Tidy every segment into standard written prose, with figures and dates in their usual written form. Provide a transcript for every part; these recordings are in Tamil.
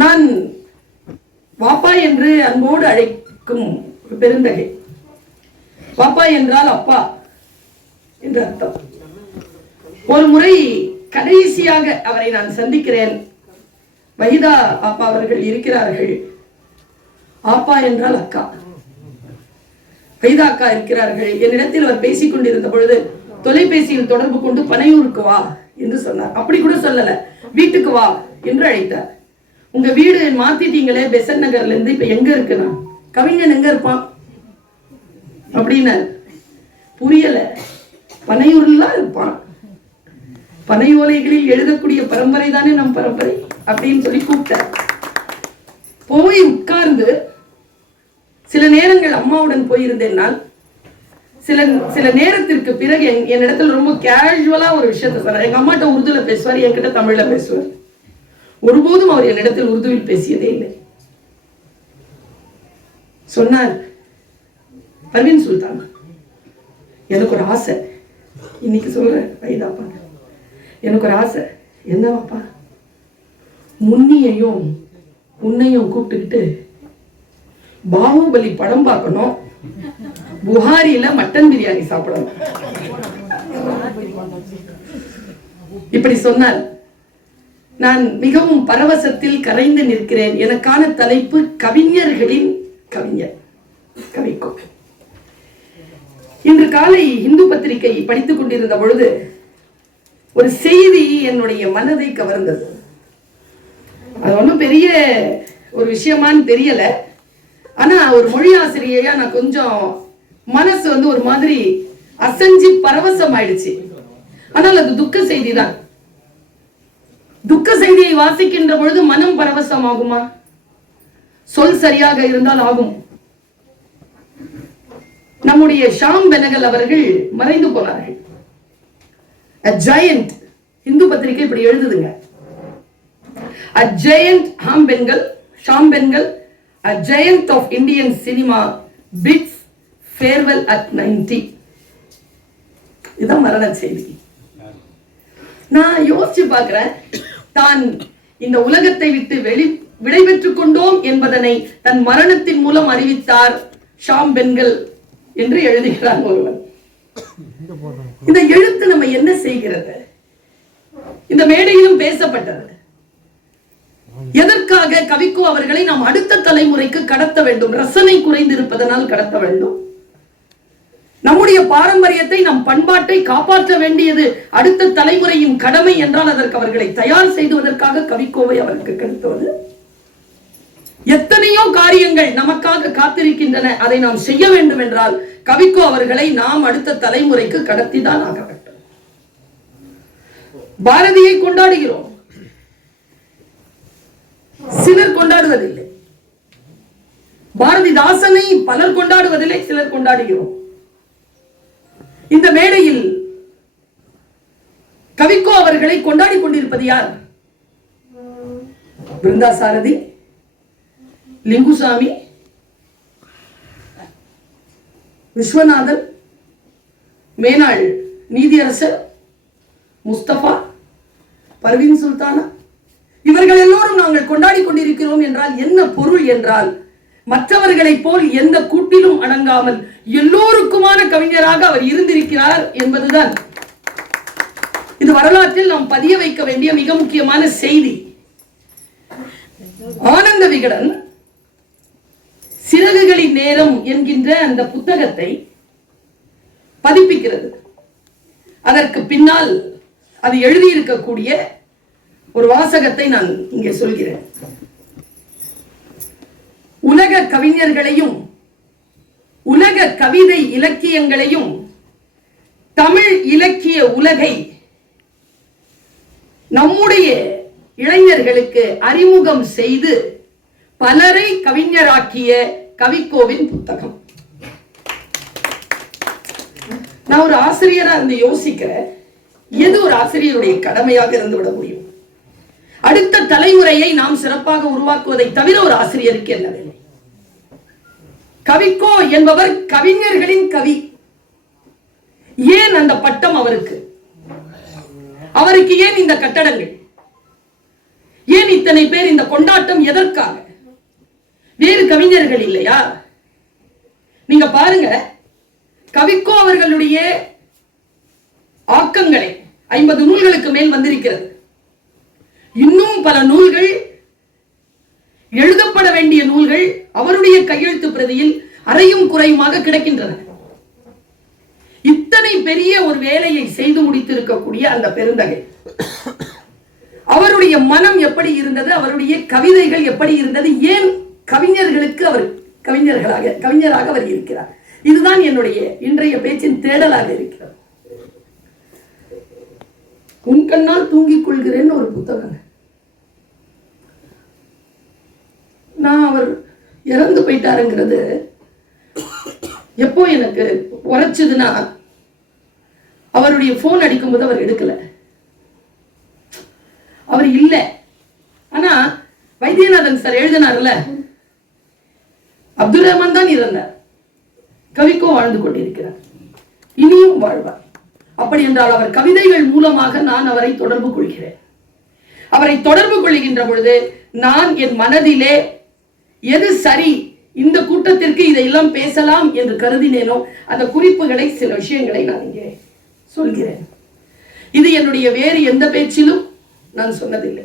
நான் வாப்பா என்று அன்போடு அழைக்கும் பெருந்தகை. வாப்பா என்றால் அப்பா என்று அர்த்தம். ஒரு முறை கடைசியாக அவரை நான் சந்திக்கிறேன். வஹீதா அப்பா அவர்கள் இருக்கிறார்கள். ஆப்பா என்றால் அக்கா. வஹீதா அக்கா இருக்கிறார்கள். என்னிடத்தில் அவர் பேசிக் கொண்டிருந்த பொழுது தொலைபேசியில் தொடர்பு கொண்டு பனையூருக்கு வா என்று சொன்னார். அப்படி கூட சொல்லல, வீட்டுக்கு வா என்று அழைத்தார். உங்க வீடு மாத்திட்டீங்களே பெசன் நகர்ல இருந்து, இப்ப எங்க இருக்குன்னா கவிஞன் எங்க இருப்பான் அப்படின்னு புரியல. பனையூர்ல இருப்பான். பனையோலைகளில் எழுதக்கூடிய பரம்பரை தானே நம் பரம்பரை அப்படின்னு சொல்லி கூப்பிட்டார். போய் உட்கார்ந்து சில நேரங்கள் அம்மாவுடன் போயிருந்தேன் நான். சில நேரத்திற்கு பிறகு என்னிடத்துல ரொம்ப கேஷுவலா ஒரு விஷயத்த சொன்னார். எங்க அம்மாட்ட உருதுல பேசுவார், என்கிட்ட தமிழ்ல பேசுவார். ஒருபோதும் அவர் என்னிடத்தில் உருதுவில் பேசியதே இல்லை. சொன்னார், பர்வீன் சுல்தான், எனக்கு ஒரு ஆசை. இன்னைக்கு சொல்றேன் வஹீதாப்பா, எனக்கு ஒரு ஆசை. என்னவாப்பா? முன்னியையும் உன்னையும் கூப்பிட்டுக்கிட்டு பாகுபலி படம் பார்க்கணும், புகாரில மட்டன் பிரியாணி சாப்பிடணும். இப்படி சொன்னார். நான் மிகவும் பரவசத்தில் கரைந்து நிற்கிறேன். எனக்கான தலைப்பு கவிஞர்களின் கவிஞர், கவிக்கோ. இன்று காலை இந்து பத்திரிகை படித்துக் கொண்டிருந்த பொழுது ஒரு செய்தி என்னுடைய மனதை கவர்ந்தது. அது ஒன்றும் பெரிய ஒரு விஷயமான்னு தெரியல. ஆனா ஒரு மொழி ஆசிரியையா நான் கொஞ்சம் மனசு ஒரு மாதிரி அசஞ்சி பரவசம் ஆயிடுச்சு. ஆனால் அது துக்க செய்தி தான். துக்க செய்தியை வாசிக்கின்ற பொழுது மனம் பரவசம் ஆகுமா? சொல் சரியாக இருந்தால் ஆகும். நம்முடைய ஷாம் பெனகல் அவர்கள் மறைந்து போனார்கள். A giant, இந்து பத்திரிகை இப்படி எழுதுதுங்க. A giant Sham Benegal, a giant of Indian cinema bids farewell at 90. இதான் மரண செய்தி. நான் யோசிச்சு பார்க்கிறேன், தான் இந்த உலகத்தை விட்டு விடைபெற்றுக் கொண்டோம் என்பதனை தன் மரணத்தின் மூலம் அறிவித்தார் ஷாம் பெனகல் என்று எழுதுகிறார் ஒருவர். இந்த எழுத்து நம்ம என்ன செய்கிறது? இந்த மேடையிலும் பேசப்பட்டது. எதற்காக கவிக்கோ அவர்களை நாம் அடுத்த தலைமுறைக்கு கடத்த வேண்டும்? ரசனை குறைந்திருப்பதனால் கடத்த வேண்டும். நம்முடைய பாரம்பரியத்தை, நம் பண்பாட்டை காப்பாற்ற வேண்டியது அடுத்த தலைமுறையின் கடமை என்றால் அதற்கு அவர்களை தயார் செய்துவதற்காக கவிக்கோவை அவருக்கு கடத்துவது. எத்தனையோ காரியங்கள் நமக்காக காத்திருக்கின்றன. அதை நாம் செய்ய வேண்டும் என்றால் கவிக்கோ அவர்களை நாம் அடுத்த தலைமுறைக்கு கடத்திதான் ஆக வேண்டும். பாரதியை கொண்டாடுகிறோம், சிலர் கொண்டாடுவதில்லை. பாரதிதாசனை பலர் கொண்டாடுவதில்லை, சிலர் கொண்டாடுகிறோம். இந்த மேடையில் கவிக்கோ அவர்களை கொண்டாடி கொண்டிருப்பது யார்? பிருந்தா சாரதி, லிங்குசாமி, விஸ்வநாதன், மேனாள் நீதியரசர், முஸ்தபா, பர்வீன் சுல்தானா, இவர்கள் எல்லோரும் நாங்கள் கொண்டாடி கொண்டிருக்கிறோம் என்றால் என்ன பொருள் என்றால், மற்றவர்களை போல் எந்த கூட்டிலும் அடங்காமல் எல்லோருக்குமான கவிஞராக அவர் இருந்திருக்கிறார் என்பதுதான் இது வரலாற்றில் நாம் பதிய வைக்க வேண்டிய மிக முக்கியமான செய்தி. ஆனந்த விகடன் சிறகுகளின் நேரம் என்கின்ற அந்த புத்தகத்தை பதிப்பிக்கிறது. அதற்கு பின்னால் அது எழுதியிருக்கக்கூடிய ஒரு வாசகத்தை நான் இங்கே சொல்கிறேன். உலக கவிஞர்களையும் உலக கவிதை இலக்கியங்களையும் தமிழ் இலக்கிய உலகை நம்முடைய இளைஞர்களுக்கு அறிமுகம் செய்து பலரை கவிஞராக்கிய கவிக்கோவின் புத்தகம். நான் ஒரு ஆசிரியரா இருந்து யோசிக்கிறேன், எது ஒரு ஆசிரியருடைய கடமையாக இருந்து விட முடியும்? அடுத்த தலைமுறையை நாம் சிறப்பாக உருவாக்குவதை தவிர ஒரு ஆசிரியருக்கு என்ன வேலை? கவிக்கோ என்பவர் கவிஞர்களின் கவி. ஏன் அந்த பட்டம் அவருக்கு? அவருக்கு ஏன் இந்த கட்டடங்கள்? ஏன் இத்தனை பேர்? இந்த கொண்டாட்டம் எதற்காக? வேறு கவிஞர்கள் இல்லையா? நீங்க பாருங்க, கவிக்கோ அவர்களுடைய ஆக்கங்களை 50 நூல்களுக்கு மேல் வந்திருக்கிறது. இன்னும் பல நூல்கள், எழுதப்பட வேண்டிய நூல்கள் அவருடைய கையெழுத்து பிரதியில் அறையும் குறையுமாக கிடக்கின்றன. இத்தனை பெரிய ஒரு வேலையை செய்து முடித்திருக்கக்கூடிய அந்த பெருந்தகை, அவருடைய மனம் எப்படி இருந்தது, அவருடைய கவிதைகள் எப்படி இருந்தது, ஏன் கவிஞர்களுக்கு அவர் கவிஞராக அவர் இருக்கிறார். இதுதான் என்னுடைய இன்றைய பேச்சின் தேடலாக இருக்கிறது. உன் கண்ணால் தூங்கிக் கொள்கிறேன் ஒரு புத்தகம். நான் அவர் இறந்து போயிட்டாருங்கிறது எப்போ எனக்கு உரைச்சதுன்னா, அவருடைய போன் அடிக்கும்போது அவர் எடுக்கல, அவர் இல்லை. ஆனா வைத்தியநாதன் சார் எழுதினார்ல, அப்துல் ரஹ்மான் தான் இறந்தார், கவிக்கோ வாழ்ந்து கொண்டிருக்கிறார், இனியும் வாழ்வார். அப்படி என்றால் அவர் கவிதைகள் மூலமாக நான் அவரை தொடர்பு கொள்கிறேன். அவரை தொடர்பு கொள்கின்ற பொழுது நான் என் மனதிலே எது சரி, இந்த கூட்டத்திற்கு இதையெல்லாம் பேசலாம் என்று கருதினேனோ அந்த குறிப்புகளை, சில விஷயங்களை நான் இங்கே சொல்கிறேன். இது என்னுடைய வேறு எந்த பேச்சிலும் நான் சொன்னதில்லை.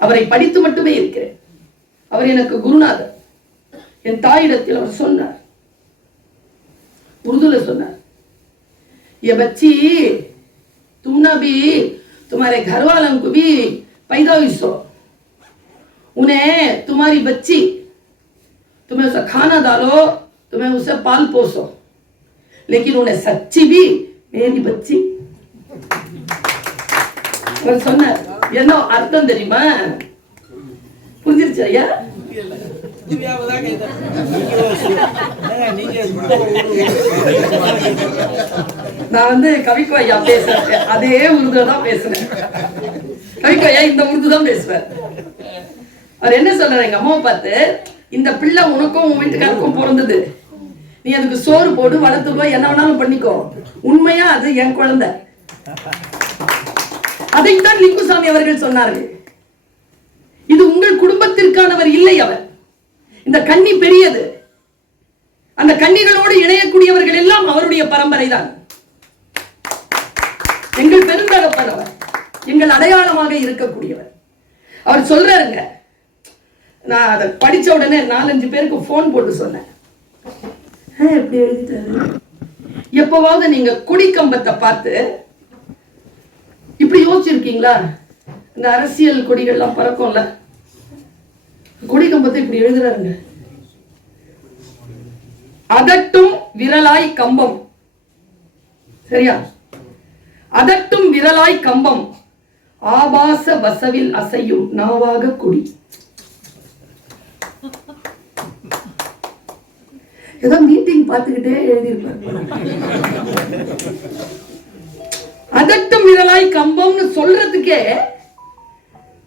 அவரை படித்து மட்டுமே இருக்கிறேன். அவர் எனக்கு குருநாதர். என் தாயிடத்தில் அவர் சொன்னார், उर्दू सुना, ये बच्ची तुम ना भी तुम्हारे घर वालों को भी पैदा हुई सो, उन्हें तुम्हारी बच्ची, तुम्हें उसे खाना डालो, तुम्हें उसे पाल पोसो, लेकिन उन्हें सच्ची भी मेरी बच्ची சொன்னார். என்ன அர்த்தம் தெரியுமா? புரிஞ்சிருச்சு ஐயா? நான் கவிக்கோ ஐயா பேசுறேன், அதே உருது தான் பேசுறேன். கவிக்கோ ஐயா இந்த உருது தான் பேசுவேன். அவர் என்ன சொல்றாரு, எங்க அம்மாவை பார்த்து, இந்த பிள்ளை உனக்கும் உன் வீட்டுக்காருக்கும் பிறந்தது, நீ அதுக்கு சோறு போட்டு வளர்த்துக்கோ, என்ன வேணாலும் பண்ணிக்கோ, உண்மையா அது என் குழந்தை. அதைத்தான் லிங்குசாமி அவர்கள் சொன்னார்கள். இது உங்கள் குடும்பத்திற்கானவர் இல்லை அவர். இந்த கன்னி பெரியது, அந்த கன்னிகளோடு இணையக்கூடியவர்கள் எல்லாம் அவருடைய பரம்பரை தான். எங்கள் பெருந்தகப்பன் அவர், எங்கள் அடையாளமாக இருக்கக்கூடியவர். அவர் சொல்றாருங்க, நான் அதை படிச்ச உடனே 4-5 பேருக்கு போன் போட்டு சொன்னேன். எப்படி எழுதிட்டாரு, எப்பவாவது நீங்க கொடிக்கம்பத்தை பார்த்து இப்படி யோசிச்சிருக்கீங்களா? இந்த அரசியல் கொடிகள்லாம் பறக்கும்ல, கொடிக்கம்பத்தை இப்படி எழுதுறாருங்க. அதட்டும் விரலாய் கம்பம், சரியா? அதட்டும் விரலாய் கம்பம், ஆபாச வசவில் அசையும் நாவாக கொடி. ஏதோ மீட்டிங் பார்த்துக்கிட்டே எழுதியிருப்பார். அதட்டும் விரலாய் கம்பம்னு சொல்றதுக்கே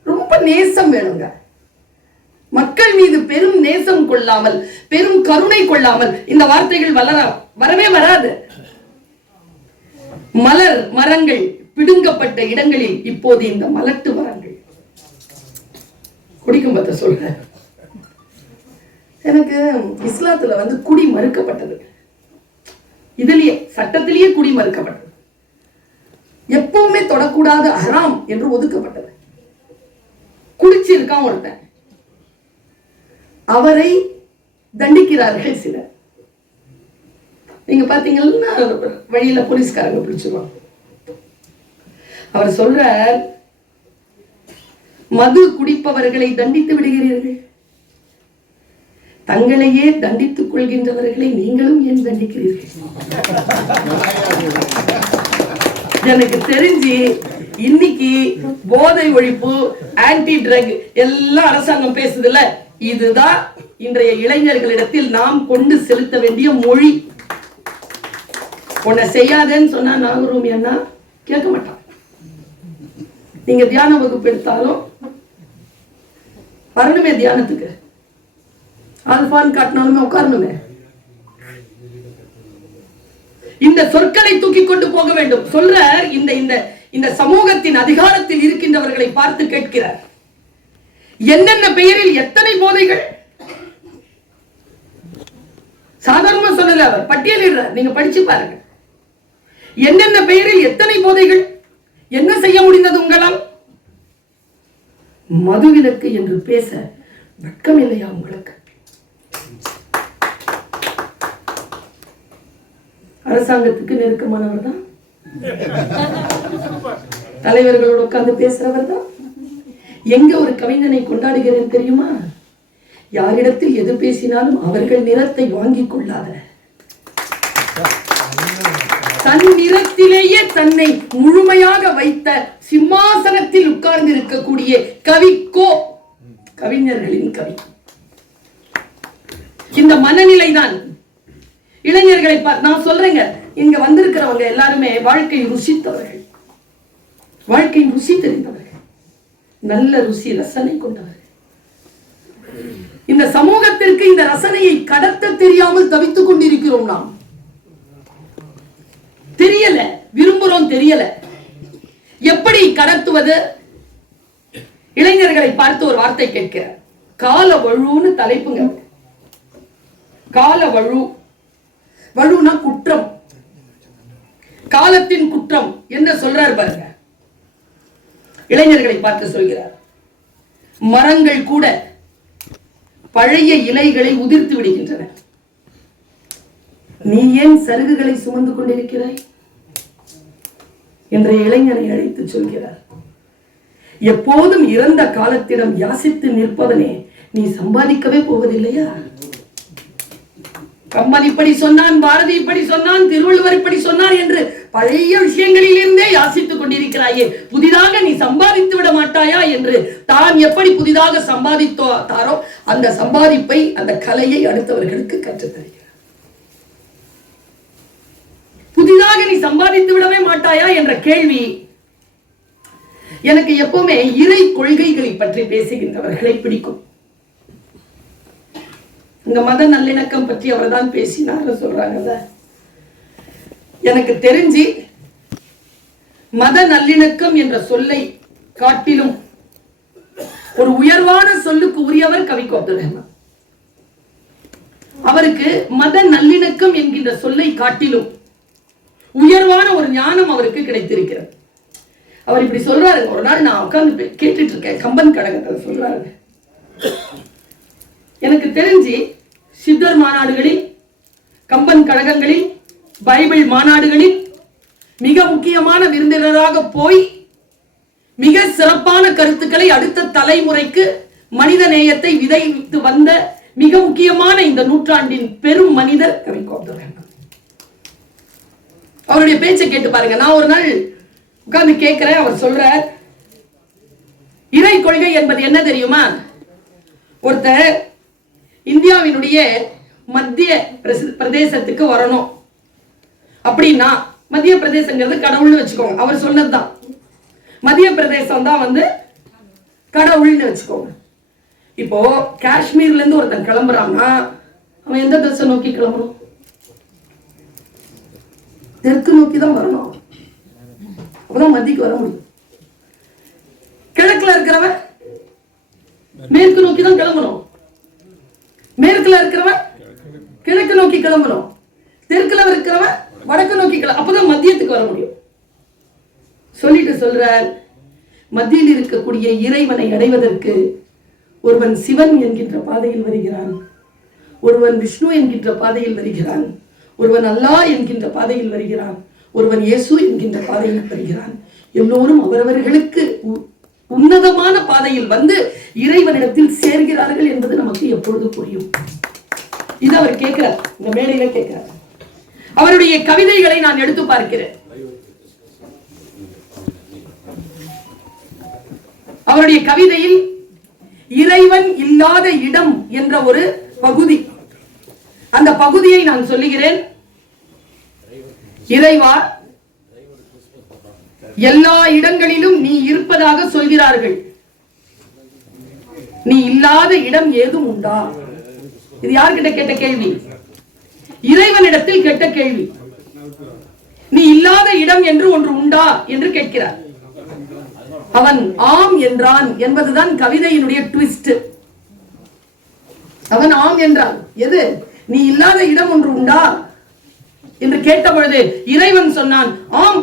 ரொம்ப நேசம் வேணுங்க. மக்கள் மீது பெரும் நேசம் கொள்ளாமல், பெரும் கருணை கொள்ளாமல் இந்த வார்த்தைகள் வரவே வராது. மலர் மரங்கள் பிடுங்கப்பட்ட இடங்களில் இப்போது இந்த மலட்டு மரங்கள். கொடிக்கம்பத்தை சொல்ற, எனக்கு இஸ்லாத்துல குடி மறுக்கப்பட்டது, இதுலயே சட்டத்திலேயே குடி மறுக்கப்பட்டது, எப்பவுமே தொடக்கூடாது, ஹராம் என்று ஒதுக்கப்பட்டது. குடிச்சிருக்கான் ஒருத்தன், அவரை தண்டிக்கிறார்கள் சிலர். நீங்க பாத்தீங்கன்னா வழியில போலீஸ்காரங்க பிடிச்சிருவாங்க. அவர் சொல்றார், மது குடிப்பவர்களை தண்டித்து விடுகிறீர்கள், தங்களையே தண்டித்துக் கொள்கின்றவர்களை நீங்களும் ஏன் தண்டிக்கிறீர்கள்? எனக்கு தெரிஞ்சு இன்னைக்கு போதை ஒழிப்பு, ஆன்டி ட்ரக் எல்லாம் அரசாங்கம் பேசுதுல்ல, இதுதான் இன்றைய இளைஞர்களிடத்தில் நாம் கொண்டு செலுத்த வேண்டிய மொழி. உன்னை செய்யாதேன்னு சொன்னா நாகரூமி அண்ணா கேட்க மாட்டான். நீங்க தியான வகுப்பு எடுத்தாலும் வரணுமே தியானத்துக்கு, ஆல்பான் காட்டினாலுமே உட்காரணுமே. இந்த சொற்களை தூக்கி கொண்டு போக வேண்டும். சொல்ற இந்த சமூகத்தின் அதிகாரத்தில் இருக்கின்றவர்களை பார்த்து கேட்கிறார், என்னென்ன பெயரில் எத்தனை போதைகள்? சாதாரணமா சொல்லல, அவர் பட்டியலிடுறார், நீங்க படிச்சு பாருங்க. என்னென்ன பெயரில் எத்தனை போதைகள்? என்ன செய்ய முடிந்தது உங்களால்? மதுவிலக்கு என்று பேச வெட்கம் இல்லையா உங்களுக்கு? அரசாங்கத்துக்கு நெருக்கமானவர் தான், தலைவர்களோடு உட்கார்ந்து பேசுறவர் தான். எங்க ஒரு கவிஞனை கொண்டாடுகிறேன் தெரியுமா? யாரிடத்தில் எது பேசினாலும் அவர்கள் நிறத்தை வாங்கிக் கொள்ளாத, தன் நிறத்திலேயே தன்னை முழுமையாக வைத்த சிம்மாசனத்தில் உட்கார்ந்து இருக்கக்கூடிய கவிக்கோ, கவிஞர்களின் கவி. இந்த மனநிலை தான் இளைஞர்களை நான் சொல்றேங்க. இங்க வந்திருக்கிறவங்க எல்லாருமே வாழ்க்கை ருசித்தவர்கள், வாழ்க்கை ருசி தெரிந்தவர்கள், நல்ல ருசி ரசனை கொண்டவர்கள். இந்த சமூகத்திற்கு இந்த ரசனையை கடத்த தெரியாமல் தவித்துக் கொண்டிருக்கிறோம். நாம் தெரியல, விரும்புகிறோம், தெரியல. எப்படி கடத்துவது? இளைஞர்களை பார்த்து ஒரு வார்த்தை கேட்கிறார், கால வழுன்னு தலைப்புங்க. கால வழு, வழுனா குற்றம், காலத்தின் குற்றம் என்ன சொல்றார் பாருங்க. இளைஞர்களை பார்த்து சொல்கிறார், மரங்கள் கூட பழைய இலைகளை உதிர்த்து விடுகின்றன, நீ ஏன் சருகுகளை சுமந்து கொண்டிருக்கிறாய் என்ற இளைஞனை அழைத்து சொல்கிறார். எப்போதும் இறந்த காலத்திடம் யாசித்து நிற்பவனே, நீ சம்பாதிக்கவே போவதில்லையா? கம்பன் இப்படி சொன்னான், பாரதி இப்படி சொன்னான், திருவள்ளுவர் இப்படி சொன்னார் என்று பழைய விஷயங்களில் இருந்தே யாசித்துக் கொண்டிருக்கிறாயே, புதிதாக நீ சம்பாதித்து விட மாட்டாயா என்று தான் எப்படி புதிதாக சம்பாதித்தாரோ அந்த சம்பாதிப்பை, அந்த கலையை அடுத்தவர்களுக்கு கற்றுத்தருகிறார். புதிதாக நீ சம்பாதித்து விடவே மாட்டாயா என்ற கேள்வி எனக்கு எப்பவுமே இறை கொள்கைகளை பற்றி பேசுகின்றவர்களை பிடிக்கும். இந்த மத நல்லிணக்கம் பற்றி அவர் தான் பேசினார் சொல்றாங்கல்ல. எனக்கு தெரிஞ்சு மத நல்லிணக்கம் என்ற சொல்லை காட்டிலும் ஒரு உயர்வான சொல்லுக்கு உரியவர் கவிக்கோ அப்துல் ரஹ்மான். அவருக்கு மத நல்லிணக்கம் என்கின்ற சொல்லை காட்டிலும் உயர்வான ஒரு ஞானம் அவருக்கு கிடைத்திருக்கிறது. அவர் இப்படி சொல்றாரு. ஒரு நாள் நான் உட்கார்ந்து கேட்டுட்டு இருக்கேன், கம்பன் கடகத்தில் சொல்றாரு, எனக்கு தெரிஞ்சு சித்தர் மாநாடுகளில், கம்பன் கழகங்களில், பைபிள் மாநாடுகளில் மிக முக்கியமான விருந்தினராக போய் மிக சிறப்பான கருத்துக்களை அடுத்த தலைமுறைக்கு மனித நேயத்தை விதைத்து வந்த மிக முக்கியமான இந்த நூற்றாண்டின் பெரும் மனிதர் கவிக்கோ அப்துல் ரஹ்மான். அவருடைய பேச்சை கேட்டு பாருங்க. நான் ஒரு நாள் உட்கார்ந்து கேட்கிறேன். அவர் சொல்றார், இறை கொள்கை என்பது என்ன தெரியுமா? ஒருத்தர் இந்தியாவினுடைய மத்திய பிரதேசத்துக்கு வரணும் அப்படின்னா, மத்திய பிரதேசங்கிறது கடவுள்னு வச்சுக்கோங்க, அவர் சொன்னதுதான். மத்திய பிரதேசம் தான் கடவுள்னு வச்சுக்கோங்க. இப்போ காஷ்மீர்ல இருந்து ஒருத்தன் கிளம்புறான்னா அவன் எந்த திசை நோக்கி கிளம்புறோம்? தெற்கு நோக்கி தான் வரணும், அப்பதான் மத்திக்கு வர முடியும். கிழக்குல இருக்கிறவன் மேற்கு நோக்கி தான் கிளம்பணும், மேற்குல இருக்கிறவன் கிழக்கு நோக்கி கிளம்பணும், தெற்குல இருக்கிறவன் வடக்கு நோக்கி கிளம்ப, அப்பதான் மத்தியத்துக்கு வர முடியும். சொல்லிட்டு சொல்றார், மத்தியில் இருக்கக்கூடிய இறைவனை அடைவதற்கு ஒருவன் சிவன் என்கின்ற பாதையில் வருகிறான், ஒருவன் விஷ்ணு என்கின்ற பாதையில் வருகிறான், ஒருவன் அல்லாஹ் என்கின்ற பாதையில் வருகிறான், ஒருவன் இயேசு என்கின்ற பாதையில் வருகிறான். எல்லோரும் அவரவர்களுக்கு உன்னதமான பாதையில் வந்து இறைவனிடத்தில் சேர்கிறார்கள் என்பது நமக்கு எப்பொழுது புரியும்? இது அவர் கேட்கிறார், இந்த மேடையில கேட்கிறார். அவருடைய கவிதைகளை நான் எடுத்து பார்க்கிறேன். அவருடைய கவிதையில் இறைவன் இல்லாத இடம் என்ற ஒரு பகுதி, அந்த பகுதியை நான் சொல்லுகிறேன். இறைவா, எல்லா இடங்களிலும் நீ இருப்பதாக சொல்கிறார்கள், நீ இல்லாத இடம் ஏதும் உண்டா? இது யார்கிட்ட கேட்ட கேள்வி? இறைவனிடத்தில் கேட்ட கேள்வி. நீ இல்லாத இடம் என்று ஒன்று உண்டா என்று கேட்கிறார். அவன் ஆம் என்றான் என்பதுதான் கவிதையினுடைய ட்விஸ்ட். அவன் ஆம் என்றான். எது? நீ இல்லாத இடம் ஒன்று உண்டா என்று கேட்ட பொழுது இறைவன் சொன்னான், ஆம்,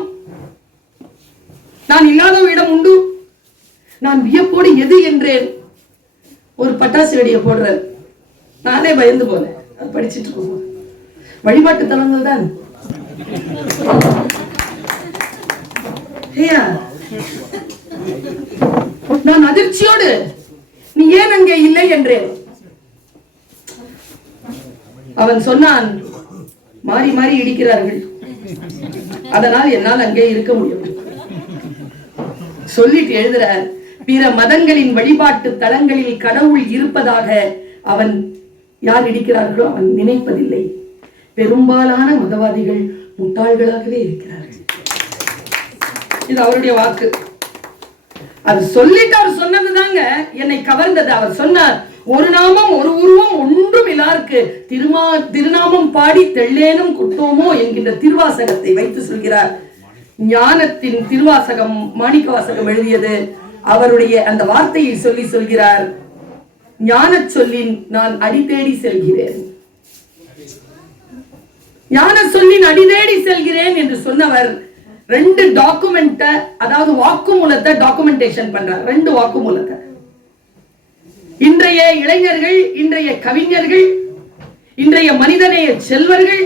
நான் இல்லாத இடம் உண்டு. நான் வியப்போடு எது என்றேன். ஒரு பட்டாசு வெடியை போடுற, நானே பயந்து போனேன். அது படிச்சுட்டு இருக்கோம். வழிபாட்டு தலங்கள் தான். நான் அதிர்ச்சியோடு நீ ஏன் அங்கே இல்லை என்றேன். அவன் சொன்னான், மாறி மாறி இடிக்கிறார்கள், அதனால் என்னால் அங்கே இருக்க முடியும். சொல்லிட்டு எழுதுறார், பிற மதங்களின் வழிபாட்டு தலங்களில் கடவுள் இருப்பதாக அவன் யார் இடிக்கிறார்களோ அவன் நினைப்பதில்லை. பெரும்பாலான மதவாதிகள் முட்டாள்களாகவே இருக்கிறார்கள். இது அவருடைய வாக்கு. அது சொல்லிட்டு அவர் சொன்னதுதாங்க என்னை கவர்ந்தது. அவர் சொன்னார், ஒரு நாமம் ஒரு உருவம் ஒன்றும் இல்லாருக்கு திருநாமம் பாடி தெள்ளேனும் குட்டோமோ என்கின்ற திருவாசகத்தை வைத்து சொல்கிறார். ஞானத்தின் திருவாசகம் மாணிக்க வாசகம் எழுதியது. அவருடைய அந்த வார்த்தையை சொல்லி சொல்கிறார், ஞான சொல்லின் நான் அடிதேடி செல்கிறேன். ஞான சொல்லின் அடிதேடி செல்கிறேன் என்று சொன்னவர் 2 டாக்குமெண்ட, அதாவது வாக்குமூலத்தை டாக்குமெண்டேஷன் பண்றார். 2 வாக்குமூலத்தை. இன்றைய இளைஞர்கள், இன்றைய கவிஞர்கள், இன்றைய மனிதநேய செல்வர்கள்,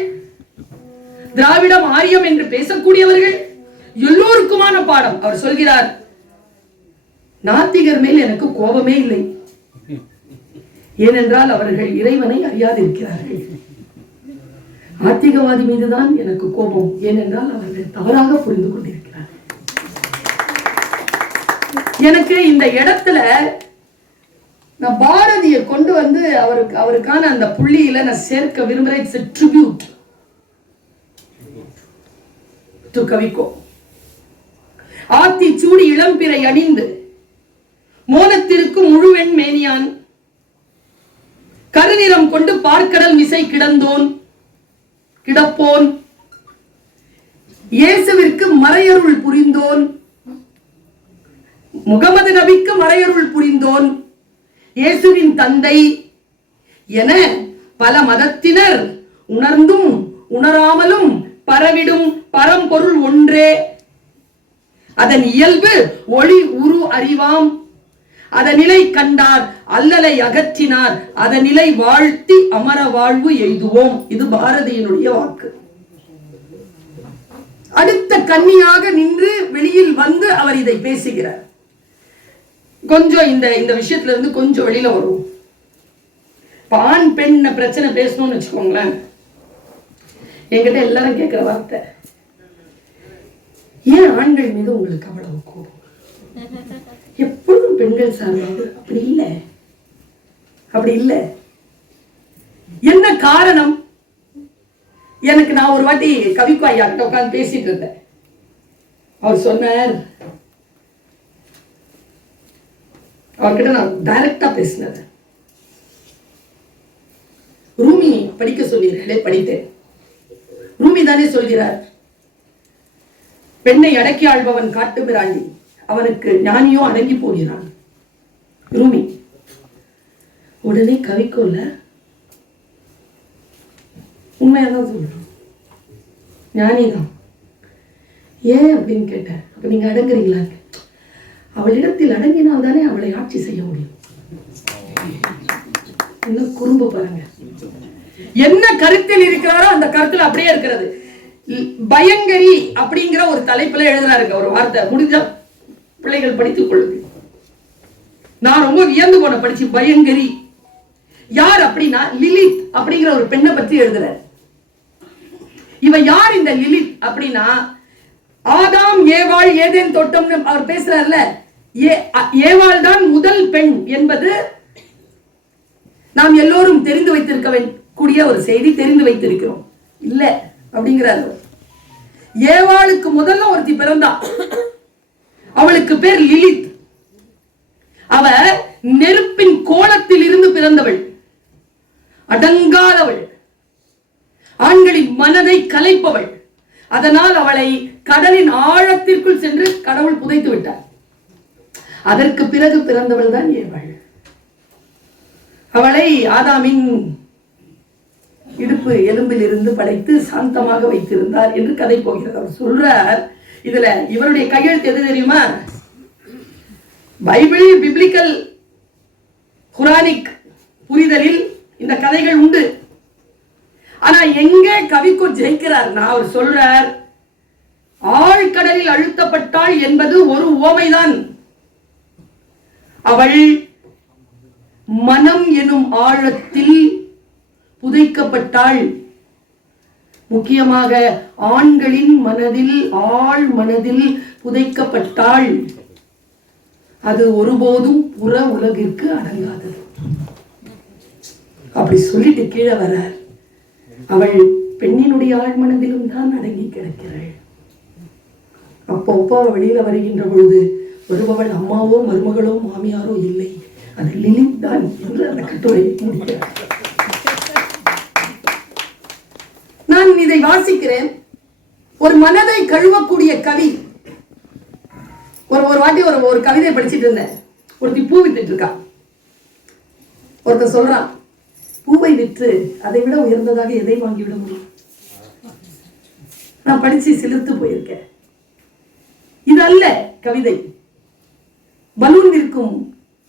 திராவிடம் ஆரியம் என்று பேசக்கூடியவர்கள் எல்லோருக்குமான பாடம். அவர் சொல்கிறார், நாத்திகர் மேல் எனக்கு கோபமே இல்லை, ஏனென்றால் அவர்கள் இறைவனை அறியாதிருக்கிறார்கள். ஆத்திகவாதி மீதுதான் எனக்கு கோபம், ஏனென்றால் அவர்கள் தவறாக புரிந்து கொண்டிருக்கிறார்கள். எனக்கு இந்த இடத்துல நான் பாரதியை கொண்டு வந்து அவருக்கான அந்த புள்ளியில நான் சேர்க்க விரும்புறேன். Tribute to Kavikko. Aathichoodi இளம்பிறை அணிந்து மோனத்திற்கு முழுவெண் மேனியான், கருநிறம் கொண்டு பார்க்கடல் மிசை கிடப்போன், இயேசுவிற்கு மறையருள் புரிந்தோன், முகமது நபிக்கு மறையருள் புரிந்தோன், இயேசுவின் தந்தை என பல மதத்தினர் உணர்ந்தும் உணராமலும் பரவிடும் பரம்பொருள் ஒன்றே. அதன் இயல்பு ஒளி உரு அறிவாம். அதனிலை கண்டார் அல்லலை அகற்றினார். அதனிலை வாழ்த்தி அமர வாழ்வு எய்துவோம். இது பாரதியினுடைய வாக்கு. அடுத்த கன்னியாக நின்று வெளியில் வந்து அவர் இதை பேசுகிறார். கொஞ்சம் இந்த விஷயத்துல இருந்து கொஞ்சம் வெளியில வரும். ஆண் பெண் பிரச்சனை பேசணும்னு வச்சுக்கோங்களேன், என்கிட்ட எல்லாரும் கேட்கிற வார்த்தை, ஏன் ஆண்கள் மீது உங்களுக்கு அவ்வளவு கோபம்? எப்பொழுதும் பெண்கள் சார்பாக. அப்படி இல்லை. என்ன காரணம்? எனக்கு நான் ஒரு வாட்டி கவிக்கோ ஐயா கிட்ட உட்கார்ந்து பேசிட்டு இருந்தேன். அவர் சொன்னார், அவர்கிட்ட நான் டைரக்டா பேசினேன். ரூமி படிக்க சொல்லியிருக்கே, படித்தேன். ரூமி தானே சொல்கிறார், பெண்ணை அடக்கி ஆள்பவன் காட்டு மிராண்டி, அவனுக்கு ஞானியோ அடங்கி போகிறான். ரூமி. உடனே கவிக்கோல உண்மையாதான் சொல்றோம், ஞானிதான். ஏன் அப்படின்னு கேட்டேன். அப்ப நீங்க அடங்குறீங்களா? அவளிடத்தில் அடங்கினால் தானே அவளை ஆட்சி செய்ய முடியும். இன்னும் குறும்பு பாருங்க. என்ன கருத்தில் இருக்கிறாரோ அந்த கருத்தில் அப்படியே இருக்கிறது. பயங்கரி அப்படிங்கிற ஒரு தலைப்புல எழுதுறாருங்க ஒரு வார்த்தை. முடிஞ்ச பிள்ளைகள் படித்துக் கொள்ளுங்க. நான் ரொம்ப வியந்து போன படிச்சு. பயங்கரி யார் அப்படின்னா லிலித் அப்படிங்கிற ஒரு பெண்ணை பற்றி எழுதுறாரு. இவ யார் இந்த லிலித் அப்படின்னா, ஆதாம் ஏவாள் ஏதேன் தோட்டம்னு அவர் பேசுறாருல, ஏவாள் தான் முதல் பெண் என்பது நாம் எல்லோரும் தெரிந்து வைத்திருக்க கூடிய ஒரு செய்தி. தெரிந்து வைத்திருக்கிறோம் இல்ல அப்படிங்கிறார். ஏவாளுக்கு முதல்ல ஒருத்தி பிறந்தா, அவளுக்கு பேர் லிலித். அவ நெருப்பின் கோலத்தில் இருந்து பிறந்தவள், அடங்காதவள், ஆண்களின் மனதை கலைப்பவள். அதனால் அவளை கடலின் ஆழத்திற்குள் சென்று கடவுள் புதைத்து விட்டார். அதற்கு பிறகு பிறந்தவள் தான் ஏவாள். அவளை ஆதாமின் இடுப்பு எலும்பில் இருந்து படைத்து சாந்தமாக வைத்திருந்தார் என்று கதை போகிறது. அவர் சொல்றார், இதுல இவருடைய கையெழுத்து எது தெரியுமா? பைபிள், பிப்ளிக்கல், குரானிக் புரிதலில் இந்த கதைகள் உண்டு. ஆனா எங்க கவிக்கோ ஜெயிக்கிறார்? அவர் சொல்றார், ஆழ்கடலில் அழுத்தப்பட்டாள் என்பது ஒரு உவமைதான். அவள் மனம் எனும் ஆழத்தில் புதைக்கப்பட்டாள். முக்கியமாக ஆண்களின் மனதில், ஆழ் மனதில் புதைக்கப்பட்டாள். அது ஒருபோதும் புற உலகிற்கு அடங்காதது. அப்படி சொல்லிட்டு கீழே வரார், அவள் பெண்ணினுடைய ஆழ் மனதிலும் தான் அடங்கி கிடக்கிறாள். அப்போ வெளியில வருகின்ற பொழுது வருபவள் அம்மாவோ மருமகளோ மாமியாரோ இல்லை, அது லிலித் தான் என்று அந்த கட்டுரையை முடிக்கிறார். நான் இதை வாசிக்கிறேன். ஒரு மனதை கழுவக்கூடிய கவி. ஒரு வாட்டி ஒரு கவிதை படிச்சுட்டு இருந்தேன். ஒருத்தி பூ வித்துட்டு இருக்கா. ஒருத்தர் சொல்றான், பூவை விற்று அதை விட உயர்ந்ததாக எதை வாங்கிவிட முடியும்? நான் படிச்சு சிலிர்த்து போயிருக்கேன். இது அல்ல கவிதை. பலூன் விற்கும்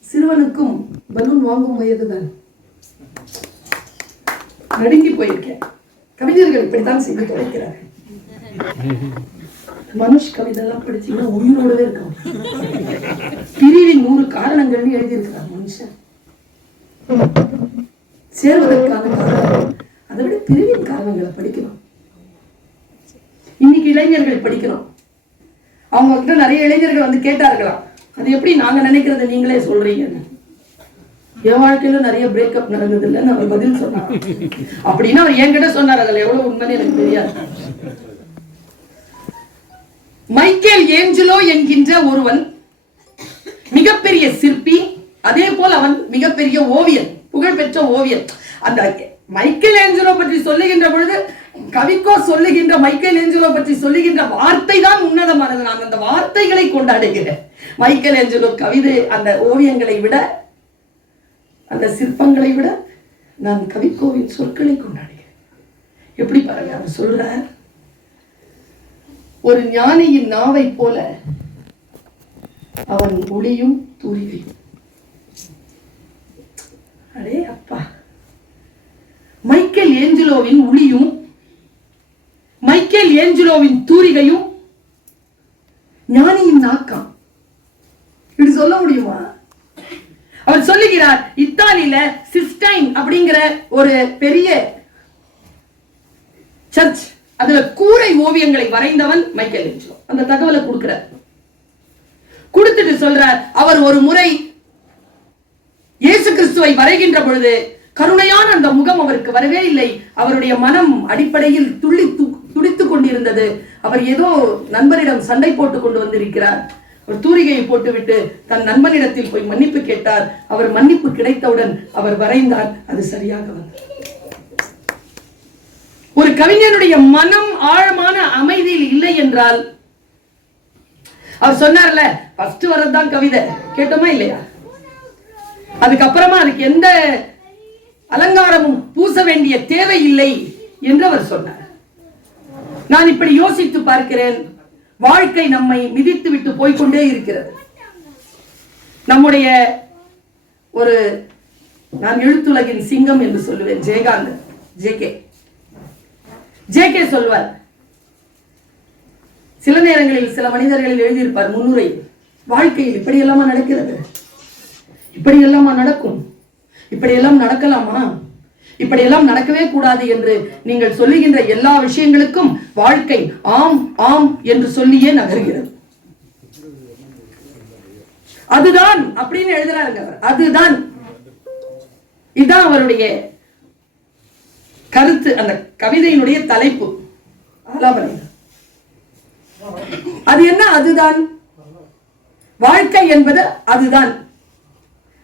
சிறுவனுக்கும் பலூன் வாங்கும் வயதுதான். நடுங்கி போயிருக்கேன். கவிஞர்கள் இப்படித்தான் செய்து தொலைக்கிறார்கள். மனுஷ் கவிதை எல்லாம் படிச்சீங்கன்னா உயிரோடவே இருக்கும். பிரிவின் 100 காரணங்கள்னு எழுதியிருக்கிறார் மனுஷன். சேர்வதற்கான காரணம், அதை விட பிரிவின் காரணங்களை படிக்கணும். இன்னைக்கு இளைஞர்கள் படிக்கணும். அவங்க கிட்ட நிறைய இளைஞர்கள் வந்து கேட்டார்களாம், அது எப்படி நாங்க நினைக்கிறத நீங்களே சொல்றீங்க? என் வாழ்க்கையில நிறைய பிரேக்கப் நடந்தது இல்லைன்னு அவர் பதில் சொன்னார். அப்படின்னா அவர் என்கிட்ட சொன்னார். அதுல எவ்வளவு உண்மைன்னு எனக்கு தெரியாது. மைக்கேல் ஏஞ்சலோ என்கின்ற ஒருவன் மிகப்பெரிய சிற்பி, அதே போல் அவன் மிகப்பெரிய ஓவியன், புகழ்பெற்ற ஓவியன். அந்த மைக்கேல் ஏஞ்சலோ பற்றி சொல்லுகின்ற பொழுது, கவிக்கோ சொல்லுகின்ற மைக்கேல் ஏஞ்சலோ பற்றி சொல்லுகின்ற வார்த்தை தான் உன்னதமானது. நான் அந்த வார்த்தைகளை கொண்டாடுகிறேன். மைக்கேல் ஏஞ்சலோ கவிதை, அந்த ஓவியங்களை விட, அந்த சிற்பங்களை விட நான் கவிக்கோவின் சொற்களை கொண்டாடுகிறேன். எப்படி பாருங்க, அவர் சொல்றார், ஒரு ஞானியின் நாவை போல அவன் ஒளியும் தூரிகையும். அடே அப்பா, மைக்கேல் ஏஞ்சலோவின் ஒளியும் மைக்கேல் ஏஞ்சலோவின் தூரிகையும் ஞானியின் நாக்கம். இப்படி சொல்ல முடியுமா? அவர் சொல்லுகிறார், இத்தாலியில சிஸ்டைன் அப்படிங்கிற ஒரு பெரிய சர்ச், அதுல கூரை ஓவியங்களை வரைந்தவன் மைக்கேல் ஏஞ்சலோ. அந்த தகவலை கொடுக்கிறார். கொடுத்துட்டு சொல்றார், அவர் ஒரு முறை இயேசு கிறிஸ்துவை வரைகின்ற பொழுது கருணையான அந்த முகம் அவருக்கு வரவே இல்லை. அவருடைய மனம் அடிப்படையில் துடித்துக் கொண்டிருந்தது. அவர் ஏதோ நண்பரிடம் சண்டை போட்டுக் கொண்டு வந்திருக்கிறார். ஒரு தூரிகையை போட்டுவிட்டு தன் நண்பனிடத்தில் போய் மன்னிப்பு கேட்டார். அவர் மன்னிப்பு கிடைத்தவுடன் அவர் வரைந்தார். அது சரியாக வந்தது. ஒரு கவிஞனுடைய மனம் ஆழமான அமைதியில் இல்லை என்றால், அவர் சொன்னார்ல, ஃபர்ஸ்ட் வரதுதான் கவிதை. கேட்டோமா இல்லையா? அதுக்கப்புறமா அதுக்கு எந்த அலங்காரமும் பூச வேண்டிய தேவை இல்லை என்று அவர் சொன்னார். நான் இப்படி யோசித்து பார்க்கிறேன். வாழ்க்கை நம்மை மிதித்து விட்டு போய்கொண்டே இருக்கிறது. நம்முடைய ஒரு, நான் எழுத்துலகின் சிங்கம் என்று சொல்லுவேன், ஜெயகாந்தன், ஜேகே சொல்வார். சில நேரங்களில் சில மனிதர்களில் எழுதியிருப்பார் முன்னுரை, வாழ்க்கையில் இப்படி எல்லாமா நடக்கிறது, இப்படி எல்லாமா நடக்கும், இப்படியெல்லாம் நடக்கலாமா, இப்படியெல்லாம் நடக்கவே கூடாது என்று நீங்கள் சொல்லுகின்ற எல்லா விஷயங்களுக்கும் வாழ்க்கை ஆம் ஆம் என்று சொல்லியே நகர்கிறது. அதுதான் அப்படின்னு எழுதுறாருங்க. அதுதான், இதுதான் அவருடைய கருத்து. அந்த கவிதையினுடைய தலைப்பு ஆலாபனை. அது என்ன? அதுதான் வாழ்க்கை என்பது அதுதான்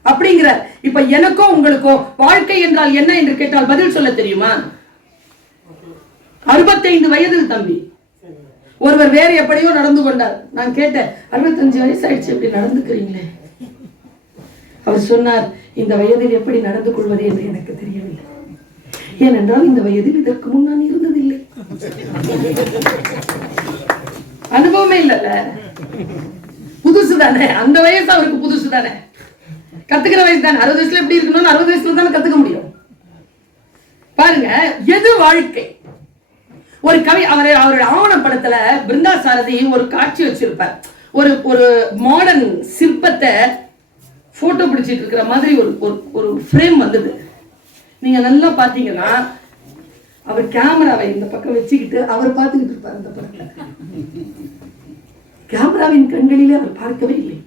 அப்படிங்கிற. இப்ப எனக்கோ உங்களுக்கோ வாழ்க்கை என்றால் என்ன என்று கேட்டால் பதில் சொல்ல தெரியுமா? 65 வயதில் தம்பி ஒருவர் வேற எப்படியோ நடந்து கொண்டார். நான் கேட்டேன், 65 வயசு ஆயிடுச்சு, எப்படி நடந்துக்கிறீங்களே? அவர் சொன்னார், இந்த வயதில் எப்படி நடந்து கொள்வது என்று எனக்கு தெரியவில்லை. ஏனென்றால் இந்த வயதில் இதற்கு முன் நான் இருந்ததில்லை. அனுபவமே இல்லைல்ல, புதுசு தானே. அந்த வயசு அவருக்கு புதுசு தானே, கத்துக்கிற வயசு தானே. 60 வயசுல எப்படி இருக்கணும்னு 60 வயசுல தானே கத்துக்க முடியும். பாருங்க, எது வாழ்க்கை. ஒரு கவி அவருடைய ஆவணப்படத்துல பிருந்தா சாரதி ஒரு காட்சி வச்சிருப்பார். ஒரு மாடர்ன் சிற்பத்தை போட்டோ பிடிச்சிட்டு இருக்கிற மாதிரி ஒரு ஃப்ரேம் வந்தது. நீங்க நல்லா பாத்தீங்கன்னா அவர் கேமராவை இந்த பக்கம் வச்சுக்கிட்டு அவர் பார்த்துக்கிட்டு இருப்பார். அந்த படத்துல கேமராவின் கண்களிலே அவர் பார்க்கவே இல்லை,